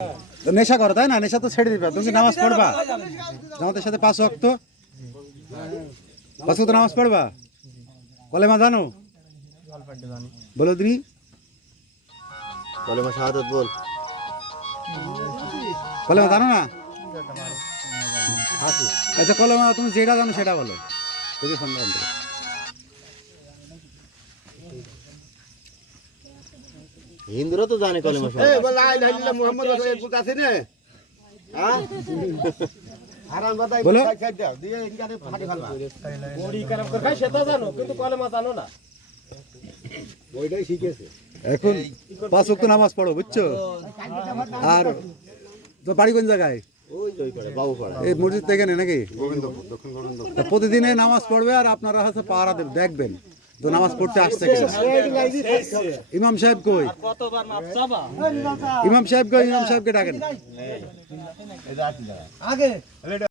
তো নেশা করো তাই না? নেশা তো ছেড়ে দিবা। তুমি নামাজ পড়বা জামাতের সাথে 5 ওয়াক্ত? 5 ওয়াক্ত নামাজ পড়বা? কলেমা জানো? বলো তুমি। কলেমা শাহাদাত বল। কলেমা জানো না? আচ্ছা কলেমা তুমি যেটা জানো সেটা বলো। দেখি সন্দেহ করো। হিন্দুরা তো জানে কলেমা শাহাদাত। এই বল লা ইলাহা ইল্লাল্লাহ মুহাম্মাদুর রাসূলুল্লাহ আছে না? হ্যাঁ? হারাম বাদাই বলো। সাইড দাও দিয়ে ইনকারে ফাটি ফেলবা। বড়ি কালাম করে খাই সেটা জানো কিন্তু কলেমা জানো না। ওইটাই শিখেছে। এখন 5 ওয়াক্ত নামাজ পড়ো বুঝছো? আর তো বাড়ি কোন জায়গায়? ওই করে বাবু পাড়া। এই মসজিদ থেকে নাকি? গোবিন্দপুর দক্ষিণ গোবিন্দপুর। তা প্রতিদিনে নামাজ পড়বে আর আপনারা হচ্ছে পাহারা দেখবেন তো নামাজ পড়তে আসছে কিনা। ইমাম সাহেব কই? কতবার মাপ চাবা? ইমাম সাহেব কই? ইমাম সাহেবকে ডাকেন। এই যে আগে